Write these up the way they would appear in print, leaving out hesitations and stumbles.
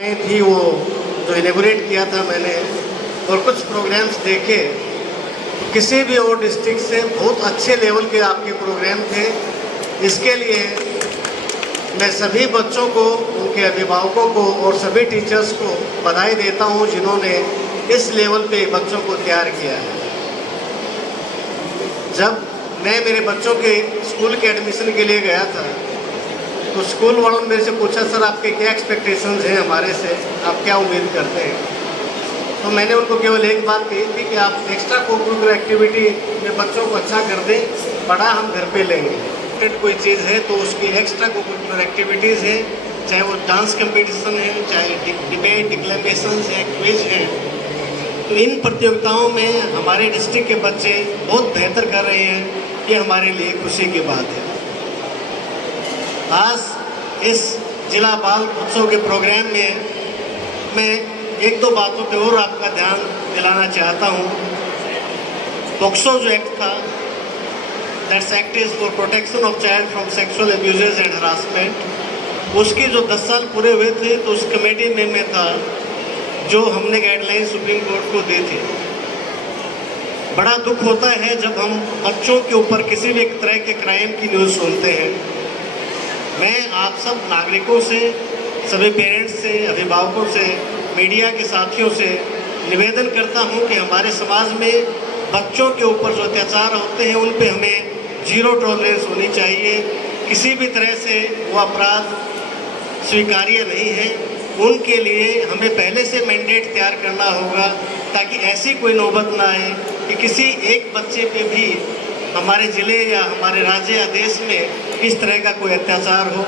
थी वो जो इनॉग्रेट किया था मैंने, और कुछ प्रोग्राम्स देखे। किसी भी और डिस्ट्रिक्ट से बहुत अच्छे लेवल के आपके प्रोग्राम थे। इसके लिए मैं सभी बच्चों को, उनके अभिभावकों को और सभी टीचर्स को बधाई देता हूं जिन्होंने इस लेवल पे बच्चों को तैयार किया है। जब मैं मेरे बच्चों के स्कूल के एडमिशन के लिए गया था तो स्कूल वालों ने मेरे से पूछा, सर आपके क्या एक्सपेक्टेशंस हैं हमारे से, आप क्या उम्मीद करते हैं? तो मैंने उनको केवल एक बात कही थी कि आप एक्स्ट्रा कोकुलर एक्टिविटी में बच्चों को अच्छा कर दें, पढ़ा हम घर पे लेंगे। कोई चीज़ है तो उसकी एक्स्ट्रा कोकुलर एक्टिविटीज़ हैं, चाहे वो डांस कंपटीशन है, चाहे डिबेट, डिक्लेमेशन है, क्विज है। तो इन प्रतियोगिताओं में हमारे डिस्ट्रिक्ट के बच्चे बहुत बेहतर कर रहे हैं, ये हमारे लिए खुशी की बात है। आज इस जिला बाल उत्सव के प्रोग्राम में मैं एक दो बातों पे और आपका ध्यान दिलाना चाहता हूँ। पोक्सो जो एक्ट था, that's act is for protection of child from sexual abuses and harassment, उसकी जो 10 साल पूरे हुए थे तो उस कमेटी में मैं था जो हमने गाइडलाइन सुप्रीम कोर्ट को दी थी। बड़ा दुख होता है जब हम बच्चों के ऊपर किसी भी तरह के क्राइम की न्यूज़ सुनते हैं। मैं आप सब नागरिकों से, सभी पेरेंट्स से, अभिभावकों से, मीडिया के साथियों से निवेदन करता हूं कि हमारे समाज में बच्चों के ऊपर जो अत्याचार होते हैं उन पे हमें जीरो टॉलरेंस होनी चाहिए। किसी भी तरह से वो अपराध स्वीकार्य नहीं है। उनके लिए हमें पहले से मैंडेट तैयार करना होगा ताकि ऐसी कोई नौबत ना आए कि किसी एक बच्चे पे भी हमारे ज़िले या हमारे राज्य या देश में इस तरह का कोई अत्याचार हो।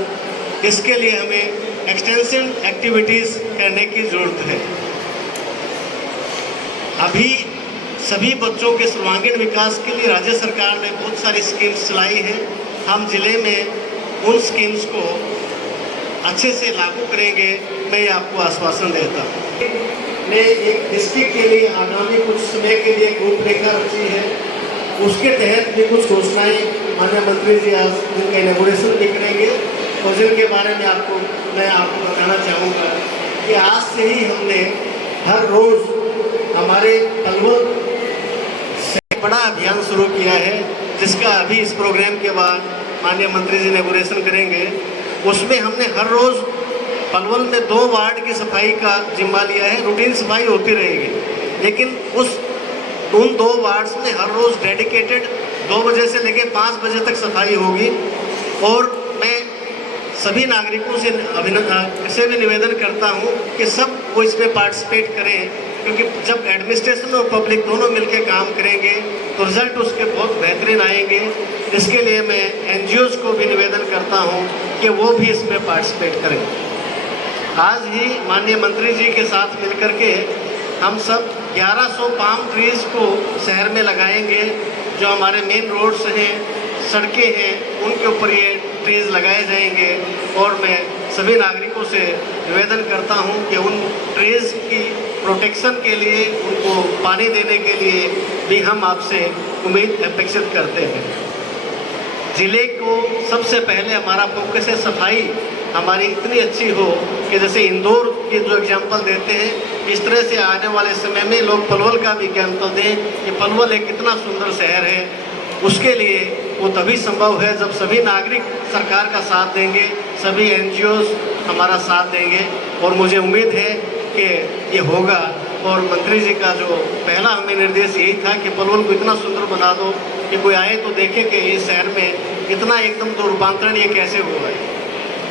इसके लिए हमें एक्सटेंसिव एक्टिविटीज़ करने की ज़रूरत है। अभी सभी बच्चों के सर्वांगीण विकास के लिए राज्य सरकार ने बहुत सारी स्कीम्स चलाई हैं। हम ज़िले में उन स्कीम्स को अच्छे से लागू करेंगे, मैं आपको आश्वासन देता हूँ। मैं एक डिस्ट्रिक्ट के लिए आगामी कुछ समय के लिए रूपरेखा रची है, उसके तहत भी कुछ घोषणाएँ माननीय मंत्री जी आज उनका इनॉग्रेशन भी करेंगे और जिनके बारे में मैं आपको बताना चाहूँगा कि आज से ही हमने हर रोज़ हमारे पलवल से बड़ा अभियान शुरू किया है, जिसका अभी इस प्रोग्राम के बाद माननीय मंत्री जी इनॉग्रेशन करेंगे। उसमें हमने हर रोज़ पलवल में 2 वार्ड की सफाई का जिम्मा लिया है। रूटीन सफाई होती रहेगी, लेकिन उन 2 वार्ड्स में हर रोज़ डेडिकेटेड 2 बजे से लेकर 5 बजे तक सफाई होगी। और मैं सभी नागरिकों से भी निवेदन करता हूं कि सब वो इसमें पार्टिसिपेट करें, क्योंकि जब एडमिनिस्ट्रेशन और पब्लिक दोनों मिलकर काम करेंगे तो रिजल्ट उसके बहुत बेहतरीन आएंगे। इसके लिए मैं NGOs को भी निवेदन करता हूं कि वो भी इसमें पार्टिसिपेट करें। आज ही माननीय मंत्री जी के साथ मिलकर के हम सब 1100 पाम ट्रीज़ को शहर में लगाएंगे। जो हमारे मेन रोड्स हैं, सड़कें हैं, उनके ऊपर ये ट्रीज़ लगाए जाएंगे। और मैं सभी नागरिकों से निवेदन करता हूं कि उन ट्रीज़ की प्रोटेक्शन के लिए, उनको पानी देने के लिए भी हम आपसे उम्मीद अपेक्षित करते हैं। ज़िले को सबसे पहले हमारा फोकस है सफाई हमारी इतनी अच्छी हो कि जैसे इंदौर के जो एग्जाम्पल देते हैं, इस तरह से आने वाले समय में लोग पलवल का भी एग्जाम्पल दें कि पलवल एक इतना सुंदर शहर है। उसके लिए वो तभी संभव है जब सभी नागरिक सरकार का साथ देंगे, सभी NGOs हमारा साथ देंगे। और मुझे उम्मीद है कि ये होगा। और मंत्री जी का जो पहला हमें निर्देश यही था कि पलवल को इतना सुंदर बना दो कि कोई आए तो देखे कि इस शहर में इतना एकदम तो रूपांतरण ये कैसे हुआ है,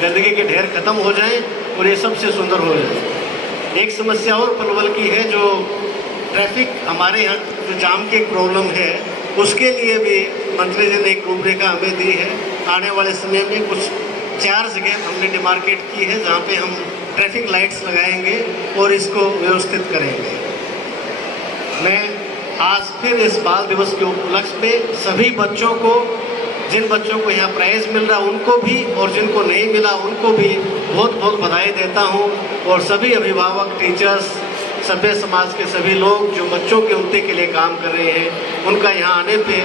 गंदगी के ढेर खत्म हो जाएं और ये सबसे सुंदर हो जाए। एक समस्या और पलवल की है, जो ट्रैफिक हमारे यहाँ जो जाम की एक प्रॉब्लम है, उसके लिए भी मंत्री जी ने एक रूपरेखा हमें दी है। आने वाले समय में कुछ 4 जगह हमने डिमार्केट की है जहाँ पे हम ट्रैफिक लाइट्स लगाएंगे और इसको व्यवस्थित करेंगे। मैं आज फिर इस बाल दिवस के उपलक्ष्य में सभी बच्चों को, जिन बच्चों को यहाँ प्राइज़ मिल रहा उनको भी और जिनको नहीं मिला उनको भी बहुत बहुत बधाई देता हूँ। और सभी अभिभावक, टीचर्स, सभ्य समाज के सभी लोग जो बच्चों के उन्नति के लिए काम कर रहे हैं, उनका यहाँ आने पे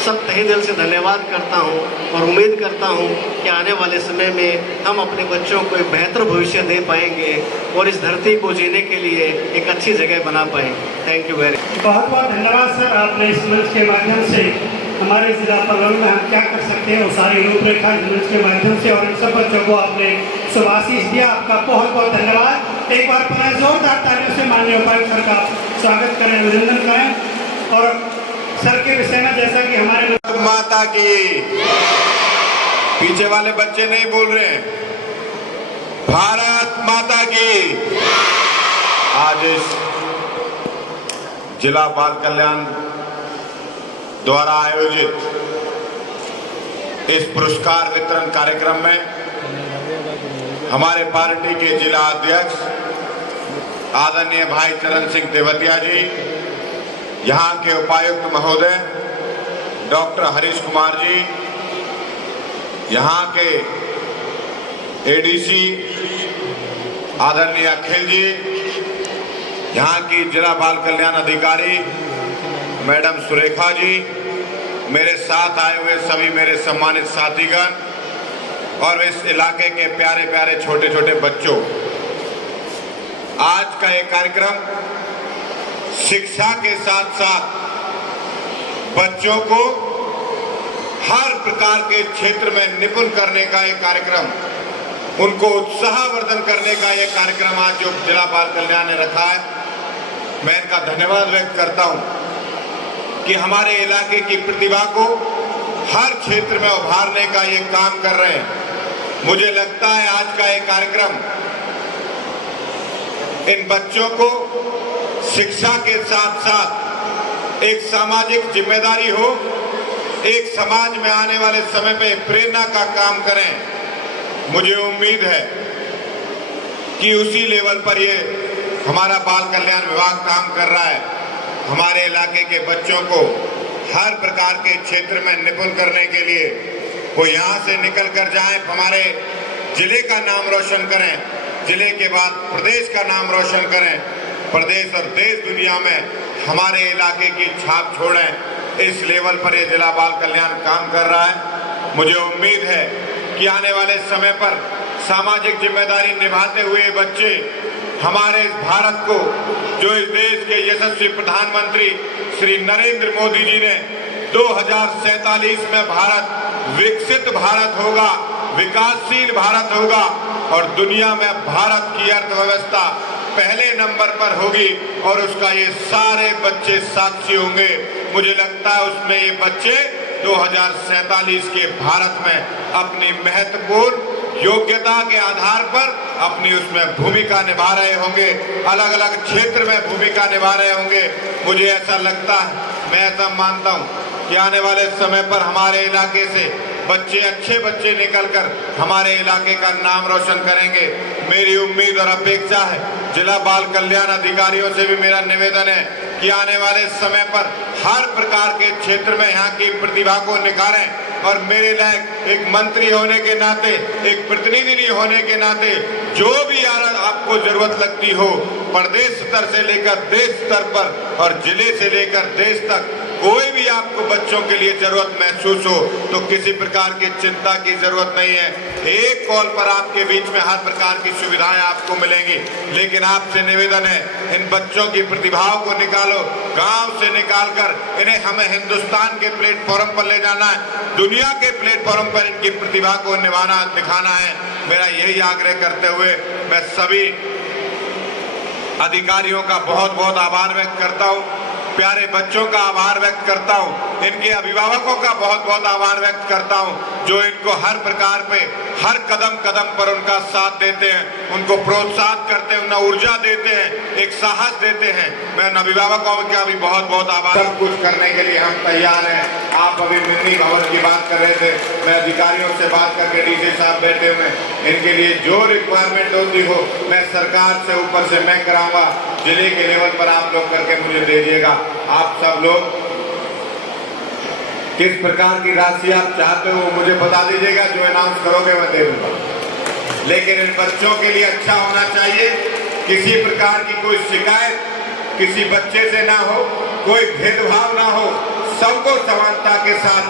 सब तहे दिल से धन्यवाद करता हूँ और उम्मीद करता हूँ कि आने वाले समय में हम अपने बच्चों को एक बेहतर भविष्य दे पाएंगे और इस धरती को जीने के लिए एक अच्छी जगह बना पाएंगे। Thank you very much. बहुत बहुत धन्यवाद सर, आपने इस मंच के माध्यम से हमारे जिला परिवहन में हम क्या कर सकते हैं वो सारी रूपरेखा इस मंच के माध्यम से और इन सब बच्चों को आपने शुभाशीष दिया। आपका बहुत बहुत धन्यवाद। एक बार पुनः जोरदार तालियों से माननीय उपायुक्त सर का स्वागत करें, अभिनंदन करें। और सर के विषय में जैसा कि हमारे माता की, पीछे वाले बच्चे नहीं बोल रहे हैं, भारत माता की। आज इस जिला बाल कल्याण द्वारा आयोजित इस पुरस्कार वितरण कार्यक्रम में हमारे पार्टी के जिला अध्यक्ष आदरणीय भाई चरण सिंह तेवतिया जी, यहाँ के उपायुक्त महोदय डॉक्टर हरीश कुमार जी, यहाँ के एडीसी आदरणीय अखिल जी, यहाँ की जिला बाल कल्याण अधिकारी मैडम सुरेखा जी, मेरे साथ आए हुए सभी मेरे सम्मानित साथीगण और इस इलाके के प्यारे प्यारे छोटे छोटे बच्चों, आज का ये कार्यक्रम शिक्षा के साथ साथ बच्चों को हर प्रकार के क्षेत्र में निपुण करने का एक कार्यक्रम, उनको उत्साहवर्धन करने का ये कार्यक्रम आज जो जिला बाल कल्याण ने रखा है, मैं इनका धन्यवाद व्यक्त करता हूं कि हमारे इलाके की प्रतिभा को हर क्षेत्र में उभारने का ये काम कर रहे हैं। मुझे लगता है आज का ये कार्यक्रम इन बच्चों को शिक्षा के साथ साथ एक सामाजिक जिम्मेदारी हो, एक समाज में आने वाले समय पे प्रेरणा का काम करें। मुझे उम्मीद है कि उसी लेवल पर ये हमारा बाल कल्याण विभाग काम कर रहा है। हमारे इलाके के बच्चों को हर प्रकार के क्षेत्र में निपुण करने के लिए वो यहाँ से निकल कर जाएं, हमारे जिले का नाम रोशन करें, जिले के बाद प्रदेश का नाम रोशन करें, प्रदेश और देश दुनिया में हमारे इलाके की छाप छोड़ें। इस लेवल पर ये जिला बाल कल्याण काम कर रहा है। मुझे उम्मीद है कि आने वाले समय पर सामाजिक जिम्मेदारी निभाते हुए बच्चे हमारे इस भारत को, जो इस देश के यशस्वी प्रधानमंत्री श्री नरेंद्र मोदी जी ने 2047 में भारत विकसित भारत होगा, विकासशील भारत होगा और दुनिया में भारत की अर्थव्यवस्था पहले नंबर पर होगी और उसका ये सारे बच्चे साक्षी होंगे। मुझे लगता है उसमें ये बच्चे 2047 के भारत में अपनी महत्वपूर्ण योग्यता के आधार पर अपनी उसमें भूमिका निभा रहे होंगे, अलग अलग क्षेत्र में भूमिका निभा रहे होंगे। मुझे ऐसा लगता है, मैं ऐसा मानता हूँ कि आने वाले समय पर हमारे इलाके से बच्चे, अच्छे बच्चे निकलकर हमारे इलाके का नाम रोशन करेंगे। मेरी उम्मीद और अपेक्षा है, जिला बाल कल्याण अधिकारियों से भी मेरा निवेदन है कि आने वाले समय पर हर प्रकार के क्षेत्र में यहाँ की प्रतिभा को निखारें और मेरे लायक एक मंत्री होने के नाते, एक प्रतिनिधि होने के नाते जो भी आपको जरूरत लगती हो, प्रदेश स्तर से लेकर देश स्तर पर और जिले से लेकर देश तक कोई भी आपको बच्चों के लिए जरूरत महसूस हो तो किसी प्रकार की चिंता की जरूरत नहीं है। एक कॉल पर आपके बीच में हर प्रकार की सुविधाएं आपको मिलेंगी। लेकिन आपसे निवेदन है, इन बच्चों की प्रतिभाओं को निकालो, गांव से निकालकर इन्हें हमें हिंदुस्तान के प्लेटफॉर्म पर ले जाना है, दुनिया के प्लेटफॉर्म पर इनकी प्रतिभा को निभाना, दिखाना है। मेरा यही आग्रह करते हुए मैं सभी अधिकारियों का बहुत बहुत आभार व्यक्त करता हूँ, प्यारे बच्चों का आभार व्यक्त करता हूँ, इनके अभिभावकों का बहुत बहुत आभार व्यक्त करता हूँ जो इनको हर प्रकार पे, हर कदम कदम पर उनका साथ देते हैं, उनको प्रोत्साहित करते हैं, उन्हें ऊर्जा देते हैं, एक साहस देते हैं। मैं उन अभिभावकों का भी बहुत बहुत आभार। सब कुछ करने के लिए हम तैयार हैं। आप अभी मिनी भवन की बात कर रहे थे, मैं अधिकारियों से बात करके डीसी साहब बैठे हुए, इनके लिए जो रिक्वायरमेंट होती हो मैं सरकार से ऊपर से मैं कराऊंगा, जिले के लेवल पर आप लोग करके मुझे दे दीजिएगा। आप सब लोग किस प्रकार की राशि आप चाहते हो मुझे बता दीजिएगा, जो अनाउंस करोगे मैं दे दूंगा। लेकिन इन बच्चों के लिए अच्छा होना चाहिए, किसी प्रकार की कोई शिकायत किसी बच्चे से ना हो, कोई भेदभाव ना हो, सबको समानता के साथ,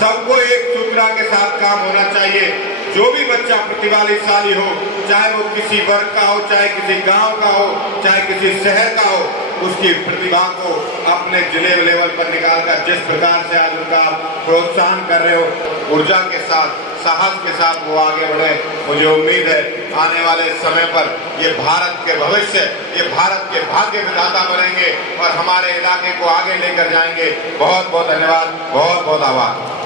सबको एक सूत्रा के साथ काम होना चाहिए। जो भी बच्चा प्रतिभाशाली हो, चाहे वो किसी वर्ग का हो, चाहे किसी गांव का हो, चाहे किसी शहर का हो, उसकी प्रतिभा को अपने जिले लेवल पर निकालकर जिस प्रकार से आज उनका प्रोत्साहन कर रहे हो, ऊर्जा के साथ, साहस के साथ वो आगे बढ़े। मुझे उम्मीद है आने वाले समय पर ये भारत के भविष्य, ये भारत के भाग्य विधाता बनेंगे और हमारे इलाके को आगे लेकर जाएंगे। बहुत बहुत धन्यवाद, बहुत बहुत आभार।